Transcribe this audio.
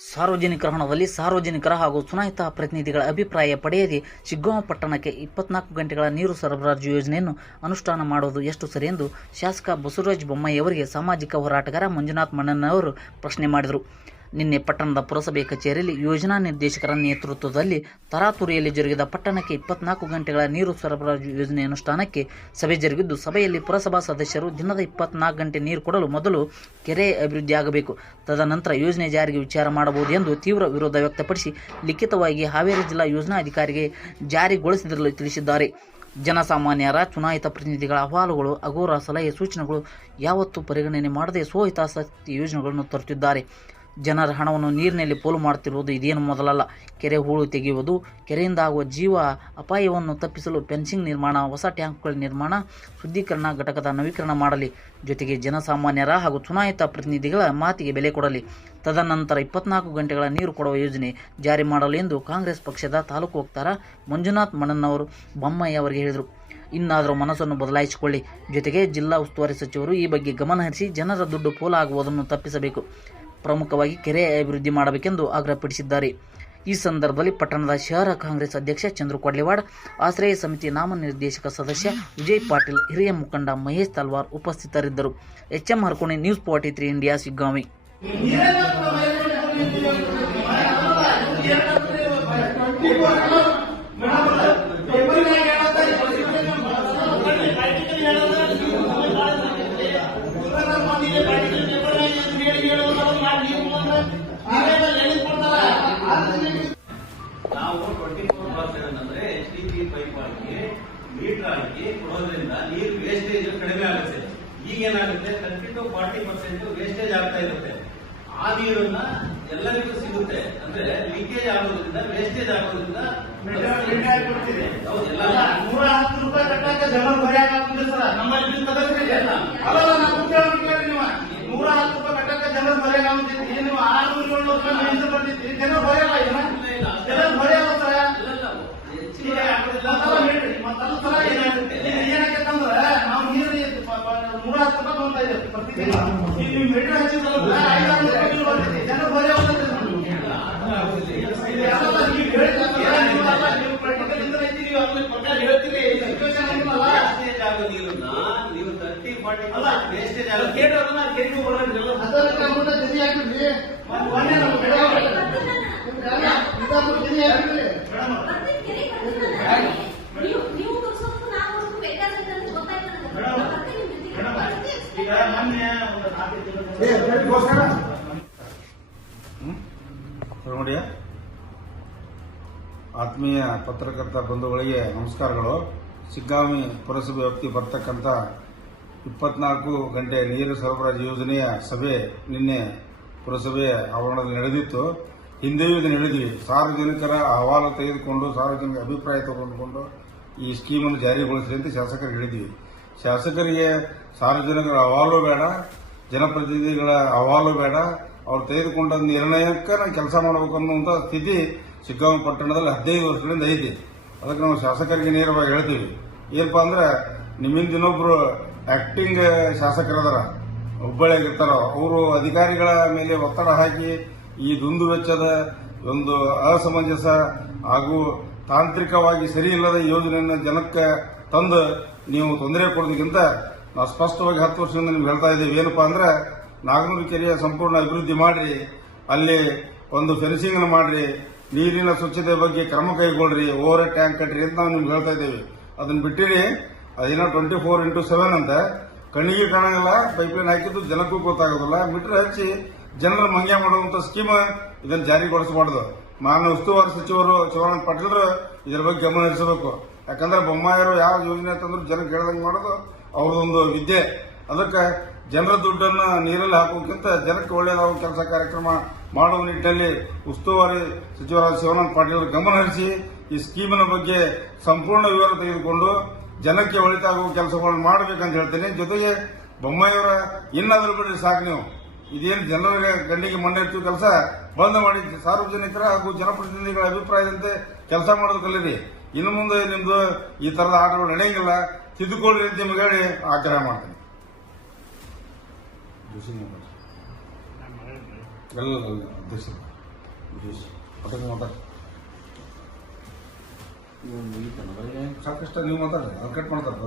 ಸಾರ್ವಜನಿಕರ ಹಣದಲ್ಲಿ ಸಾರ್ವಜನಿಕರ ಹಾಗೂ ಚುನಾಯಿತ ಪ್ರತಿನಿಧಿಗಳ ಅಭಿಪ್ರಾಯ ಪಡೆಯದೆ ಶಿಗ್ಗಾಂವ ಪಟ್ಟಣಕ್ಕೆ ಇಪ್ಪತ್ನಾಲ್ಕು ಗಂಟೆಗಳ ನೀರು ಸರಬರಾಜು ಯೋಜನೆಯನ್ನು ಅನುಷ್ಠಾನ ಮಾಡುವುದು ಎಷ್ಟು ಸರಿ ಎಂದು ಶಾಸಕ ಬಸವರಾಜ ಬೊಮ್ಮಾಯಿ ಅವರಿಗೆ ಸಾಮಾಜಿಕ ಹೋರಾಟಗಾರ ಮಂಜುನಾಥ್ ಮಣ್ಣನವರು ಪ್ರಶ್ನೆ ಮಾಡಿದರು. ನಿನ್ನೆ ಪಟ್ಟಣದ ಪುರಸಭೆ ಕಚೇರಿಯಲ್ಲಿ ಯೋಜನಾ ನಿರ್ದೇಶಕರ ನೇತೃತ್ವದಲ್ಲಿ ತರಾತುರಿಯಲ್ಲಿ ಜರುಗಿದ ಪಟ್ಟಣಕ್ಕೆ ಇಪ್ಪತ್ನಾಲ್ಕು ಗಂಟೆಗಳ ನೀರು ಸರಬರಾಜು ಯೋಜನೆ ಅನುಷ್ಠಾನಕ್ಕೆ ಸಭೆ ಜರುಗಿದ್ದು, ಸಭೆಯಲ್ಲಿ ಪುರಸಭಾ ಸದಸ್ಯರು ದಿನದ ಇಪ್ಪತ್ನಾಲ್ಕು ಗಂಟೆ ನೀರು ಕೊಡಲು ಮೊದಲು ಕೆರೆ ಅಭಿವೃದ್ಧಿಯಾಗಬೇಕು, ತದನಂತರ ಯೋಜನೆ ಜಾರಿಗೆ ವಿಚಾರ ಮಾಡಬಹುದು ಎಂದು ತೀವ್ರ ವಿರೋಧ ವ್ಯಕ್ತಪಡಿಸಿ ಲಿಖಿತವಾಗಿ ಹಾವೇರಿ ಜಿಲ್ಲಾ ಯೋಜನಾಧಿಕಾರಿಗೆ ಜಾರಿಗೊಳಿಸಿದಿರಲು ತಿಳಿಸಿದ್ದಾರೆ. ಜನಸಾಮಾನ್ಯರ ಚುನಾಯಿತ ಪ್ರತಿನಿಧಿಗಳ ಅಹವಾಲುಗಳು ಅಗೋರ ಸಲಹೆ ಸೂಚನೆಗಳು ಯಾವತ್ತೂ ಪರಿಗಣನೆ ಮಾಡದೆ ಸ್ವಹಿತಾಸಕ್ತಿ ಯೋಜನೆಗಳನ್ನು ತರುತ್ತಿದ್ದಾರೆ. ಜನರ ಹಣವನ್ನು ನೀರಿನಲ್ಲಿ ಪೋಲು ಮಾಡುತ್ತಿರುವುದು ಇದೇನು ಮೊದಲಲ್ಲ. ಕೆರೆ ಹೂಳು ತೆಗೆಯುವುದು, ಕೆರೆಯಿಂದ ಆಗುವ ಜೀವ ಅಪಾಯವನ್ನು ತಪ್ಪಿಸಲು ಫೆನ್ಸಿಂಗ್ ನಿರ್ಮಾಣ, ಹೊಸ ಟ್ಯಾಂಕ್ಗಳ ನಿರ್ಮಾಣ, ಶುದ್ಧೀಕರಣ ಘಟಕದ ನವೀಕರಣ ಮಾಡಲಿ. ಜೊತೆಗೆ ಜನಸಾಮಾನ್ಯರ ಹಾಗೂ ಚುನಾಯಿತ ಪ್ರತಿನಿಧಿಗಳ ಮಾತಿಗೆ ಬೆಲೆ ಕೊಡಲಿ. ತದನಂತರ ಇಪ್ಪತ್ನಾಲ್ಕು ಗಂಟೆಗಳ ನೀರು ಕೊಡುವ ಯೋಜನೆ ಜಾರಿ ಮಾಡಲು ಎಂದು ಕಾಂಗ್ರೆಸ್ ಪಕ್ಷದ ತಾಲೂಕು ವಕ್ತಾರ ಮಂಜುನಾಥ್ ಮಣ್ಣನವರು ಬೊಮ್ಮಯ್ಯ ಅವರಿಗೆ ಹೇಳಿದರು. ಇನ್ನಾದರೂ ಮನಸ್ಸನ್ನು ಬದಲಾಯಿಸಿಕೊಳ್ಳಿ. ಜೊತೆಗೆ ಜಿಲ್ಲಾ ಉಸ್ತುವಾರಿ ಸಚಿವರು ಈ ಬಗ್ಗೆ ಗಮನ ಹರಿಸಿ ಜನರ ದುಡ್ಡು ಪೋಲಾಗುವುದನ್ನು ತಪ್ಪಿಸಬೇಕು. ಪ್ರಮುಖವಾಗಿ ಕೆರೆ ಅಭಿವೃದ್ಧಿ ಮಾಡಬೇಕೆಂದು ಆಗ್ರಹಪಡಿಸಿದ್ದಾರೆ. ಈ ಸಂದರ್ಭದಲ್ಲಿ ಪಟ್ಟಣದ ಶಹರ ಕಾಂಗ್ರೆಸ್ ಅಧ್ಯಕ್ಷ ಚಂದ್ರು ಕೊಡ್ಲಿವಾಡ್, ಆಶ್ರಯ ಸಮಿತಿ ನಾಮನಿರ್ದೇಶಕ ಸದಸ್ಯ ವಿಜಯ್ ಪಾಟೀಲ್, ಹಿರಿಯ ಮುಖಂಡ ಮಹೇಶ್ ತಲ್ವಾರ್ ಉಪಸ್ಥಿತರಿದ್ದರು. H M Harkoni news forty three, India Shiggaon ಏನಾಗುತ್ತೆ? Thirty two forty percent wastage ಆಗ್ತಾ ಇರುತ್ತೆ. ಆ ನೀರನ್ನ ಎಲ್ಲರಿಗೂ ಸಿಗುತ್ತೆ. ಅಂದ್ರೆ ಲೀಕೇಜ್ ಆಗೋದ್ರಿಂದ ವೇಸ್ಟೇಜ್ ಆಗೋದ್ರಿಂದ ನೂರ ಹತ್ತು ರೂಪಾಯಿ ಕಟ್ಟಕ್ಕೆ ಜನ ಬರೆಯಕ್ ಆಗ್ತದೆ ಸರ್. ನಮ್ಮಲ್ಲಿ ಬಿಲ್ ಅಲ್ಲ ಅಲ್ಲ ನಾವು ಕೇಳಿ ಕೇಳಿ ನೀವು. ನೂರ ಹತ್ತು ರೂಪಾಯಿ ಕಟ್ಟಾಕ ನೀವು ಆರ್ನೂರು ಏಳ್ನೂರು ರೂಪಾಯಿ ಮೀಸಲು ಬರ್ತಿದ್ರಿ ಜನ ಬರೆಯಲ್ಲ ಸರ್ ಎಲ್ಲ ಹೆಚ್ಚಿಗೆ ಆಗೋದಿಲ್ಲ ಮತ್ತಲ್ಲ ಹೇಳ್ರಿ ಮತ್ತಲ್ಲ ಸರ ಏನಾಗುತ್ತೆ ಏನಾಗತ್ತಂದ್ರೆ ನಾವು ನೀರು ನೂರ ಹತ್ತು ರೂಪಾಯಿ ಬಂತಾ ಇದೆ ಪ್ರತಿ ದಿನ ಈಗ ನೀವು ಮೀಟರ್ ಹಚ್ಚಿದ್ರಲ್ಲ ಐದಾರು ರೂಪಾಯಿ ಬಿಲ್ ಬರ್ತೈತಿ ಜನ ಬರೆಯಲ್ಲ ಅಲ್ಲ ನೀವು ಹೇಳಿದ್ರಲ್ಲ ನೀವು ಅಲ್ಲ ನೀವು practical ಇಂದ ಐತಿ ನೀವು ಅದ್ರ ಪ್ರಕಾರ ಹೇಳ್ತೀರಿ ಸಿಚುವೇಶನ್ ಆಗಿಲ್ಲ ವೇಸ್ಟೇಜ್ ಆಗೋ ನೀರನ್ನ ನೀವು ತರ್ಟಿ ಫಾರ್ಟಿ ಅಲ್ಲ ವೇಸ್ಟೇಜ್ ಅದು ಆಗುತ್ತೆ ಕೇಳೋದನ್ನ ಕೇಳಿ ಬರೋದಿಲ್ಲ ಅದಕ್ಕೆ ಮುಂದೆ ಜನ ಹಾಕಿದ್ರಿ ಒಂದು ಮೊನ್ನೆ ನಮ್ಮ ಮೇಡಮ್ ಇದಾದ್ರು ಜನ ಹಾಕಿದ್ರಿ ಮೇಡಮ್ ನೀವು ನೀವು ತೋರಿಸೋದಕ್ಕೂ ನಾವು ತೋರಿಸೋದಕ್ಕೂ ವ್ಯತ್ಯಾಸ ಇದೆ ಅಂತ ಗೊತ್ತಾಯ್ತು ನನಗೆ. ಮೇಡಮ್, ಮತ್ತೆ ನೀವು ಜೊತೆಗೆ ಮೇಡಮ್, ಬರ್ತೀವಿ. ಈಗ ಮೊನ್ನೆ ಒಂದು ನಾಲ್ಕೈದು ದಿನ ನೋಡಿ ಆತ್ಮೀಯ ಪತ್ರಕರ್ತ ಬಂಧುಗಳಿಗೆ ನಮಸ್ಕಾರಗಳು. ಸಿಗ್ಗಾಮಿ ಪುರಸಭೆ ವ್ಯಾಪ್ತಿ ಬರ್ತಕ್ಕಂಥ ಇಪ್ಪತ್ನಾಲ್ಕು ಗಂಟೆ ನೀರು ಸರಬರಾಜು ಯೋಜನೆಯ ಸಭೆ ನಿನ್ನೆ ಪುರಸಭೆಯ ಆವರಣದಲ್ಲಿ ನಡೆದಿತ್ತು. ಹಿಂದೆಯೂ ಇದನ್ನು ಹೇಳಿದ್ವಿ ಸಾರ್ವಜನಿಕರ ಅಹವಾಲು ತೆಗೆದುಕೊಂಡು, ಸಾರ್ವಜನಿಕ ಅಭಿಪ್ರಾಯ ತೆಗೆದುಕೊಂಡು ಈ ಸ್ಕೀಮನ್ನು ಜಾರಿಗೊಳಿಸಿದೆ ಅಂತ ಶಾಸಕರು ಹೇಳಿದ್ವಿ. ಶಾಸಕರಿಗೆ ಸಾರ್ವಜನಿಕರ ಅಹವಾಲು ಬೇಡ, ಜನಪ್ರತಿನಿಧಿಗಳ ಅಹವಾಲು ಬೇಡ. ಅವ್ರು ತೆಗೆದುಕೊಂಡ ನಿರ್ಣಯಕ್ಕೆ ನಾವು ಕೆಲಸ ಮಾಡಬೇಕು ಅನ್ನುವಂಥ ಸ್ಥಿತಿ ಶಿಗ್ಗಾಂವ ಪಟ್ಟಣದಲ್ಲಿ ಹದಿನೈದು ವರ್ಷಗಳಿಂದ ಐತಿ. ಅದಕ್ಕೆ ನಾವು ಶಾಸಕರಿಗೆ ನೇರವಾಗಿ ಹೇಳ್ತೀವಿ. ಏನಪ್ಪ ಅಂದ್ರೆ, ನಿಮ್ಮಿಂದ ಇನ್ನೊಬ್ರು ಆಕ್ಟಿಂಗ್ ಶಾಸಕರದಾರ, ಹುಬ್ಬಳ್ಳಿಯಾಗಿರ್ತಾರ, ಅವರು ಅಧಿಕಾರಿಗಳ ಮೇಲೆ ಒತ್ತಡ ಹಾಕಿ ಈ ದುಂದು ವೆಚ್ಚದ ಒಂದು ಅಸಮಂಜಸ ಹಾಗೂ ತಾಂತ್ರಿಕವಾಗಿ ಸರಿ ಇಲ್ಲದ ಯೋಜನೆಯನ್ನು ಜನಕ್ಕೆ ತಂದು ನೀವು ತೊಂದರೆ ಕೊಡೋದಕ್ಕಿಂತ ನಾವು ಸ್ಪಷ್ಟವಾಗಿ ಹತ್ತು ವರ್ಷದಿಂದ ನಿಮ್ಗೆ ಹೇಳ್ತಾ ಇದ್ದೀವಿ. ಏನಪ್ಪಾ ಅಂದ್ರೆ ನಾಗನೂರು ಕೆರೆಯ ಸಂಪೂರ್ಣ ಅಭಿವೃದ್ಧಿ ಮಾಡ್ರಿ, ಅಲ್ಲಿ ಒಂದು ಫೆನ್ಸಿಂಗ್ ಮಾಡ್ರಿ, ನೀರಿನ ಸ್ವಚ್ಛತೆ ಬಗ್ಗೆ ಕ್ರಮ ಕೈಗೊಳ್ಳ್ರಿ ಓವರ್ ಟ್ಯಾಂಕ್ ಕಟ್ರಿ ಅಂತ ನಾವು ನಿಮ್ಗೆ ಹೇಳ್ತಾ ಇದ್ದೀವಿ. ಅದನ್ನ ಬಿಟ್ಟಿರಿ, ಅದೇನೋ ಟ್ವೆಂಟಿ ಫೋರ್ ಇಂಟು ಸೆವೆನ್ ಅಂತ. ಕಣ್ಣಿಗೆ ಕಾಣಂಗಿಲ್ಲ ಪೈಪ್ಲೈನ್ ಹಾಕಿದ್ದು ಜನಕ್ಕೂ ಗೊತ್ತಾಗೋದಿಲ್ಲ. ಮೀಟರ್ ಹಚ್ಚಿ ಜನರ ಮಂಗ್ಯ ಮಾಡುವಂತ ಸ್ಕೀಮ್ ಇದನ್ನು ಜಾರಿಗೊಳಿಸಬಾರ್ದು. ಮಾನ್ಯ ಉಸ್ತುವಾರಿ ಸಚಿವರು ಶಿವಾನಂದ ಪಾಟೀಲ್ರು ಇದರ ಬಗ್ಗೆ ಗಮನ ಹರಿಸಬೇಕು. ಯಾಕಂದ್ರೆ ಬೊಮ್ಮಾಯರು ಯಾವ ಯೋಜನೆ ತಂದ್ರು ಜನಕ್ಕೆ ಹೇಳ್ದಂಗೆ ಮಾಡೋದು ಅವ್ರದೊಂದು ವಿದ್ಯೆ. ಅದಕ್ಕೆ ಜನರ ದುಡ್ಡನ್ನು ನೀರಲ್ಲಿ ಹಾಕೋಕ್ಕಿಂತ ಜನಕ್ಕೆ ಒಳ್ಳೆಯದಾಗುವ ಕೆಲಸ ಕಾರ್ಯಕ್ರಮ ಮಾಡುವ ನಿಟ್ಟಿನಲ್ಲಿ ಉಸ್ತುವಾರಿ ಸಚಿವರಾದ ಶಿವನಾಥ್ ಪಾಟೀಲ್ ಗಮನ ಹರಿಸಿ ಈ ಸ್ಕೀಮಿನ ಬಗ್ಗೆ ಸಂಪೂರ್ಣ ವಿವರ ತೆಗೆದುಕೊಂಡು ಜನಕ್ಕೆ ಒಳಿತಾಗುವ ಕೆಲಸಗಳನ್ನು ಮಾಡಬೇಕಂತ ಹೇಳ್ತೇನೆ. ಜೊತೆಗೆ ಬೊಮ್ಮಾಯಿಯವರ ಇನ್ನಾದರೂ ಬಿಡಿ ಸಾಕು ನೀವು. ಇದೇನು ಜನರ ಗಂಡಿಗೆ ಮಣ್ಣಿರ್ತೀವಿ ಕೆಲಸ? ಬಂದ್ ಮಾಡಿ ಸಾರ್ವಜನಿಕರ ಹಾಗೂ ಜನಪ್ರತಿನಿಧಿಗಳ ಅಭಿಪ್ರಾಯದಂತೆ ಕೆಲಸ ಮಾಡೋದು ಕಲೀರಿ. ಇನ್ನು ಮುಂದೆ ನಿಮ್ದು ಈ ತರದ ಆಟಗಳು ನಡೆಯಂಗಿಲ್ಲ. ತಿದ್ದುಕೊಳ್ಳಿ ಅಂತ ನಿಮ್ಗೆ ಹೇಳಿ ಆಗ್ರಹ ಮಾಡ್ತೀನಿ. ಸಾಕಷ್ಟು ನೀವು ಮಾತಾಡ್ರಿ ಅದು ಕಟ್ ಮಾಡ್ತಾರೆ.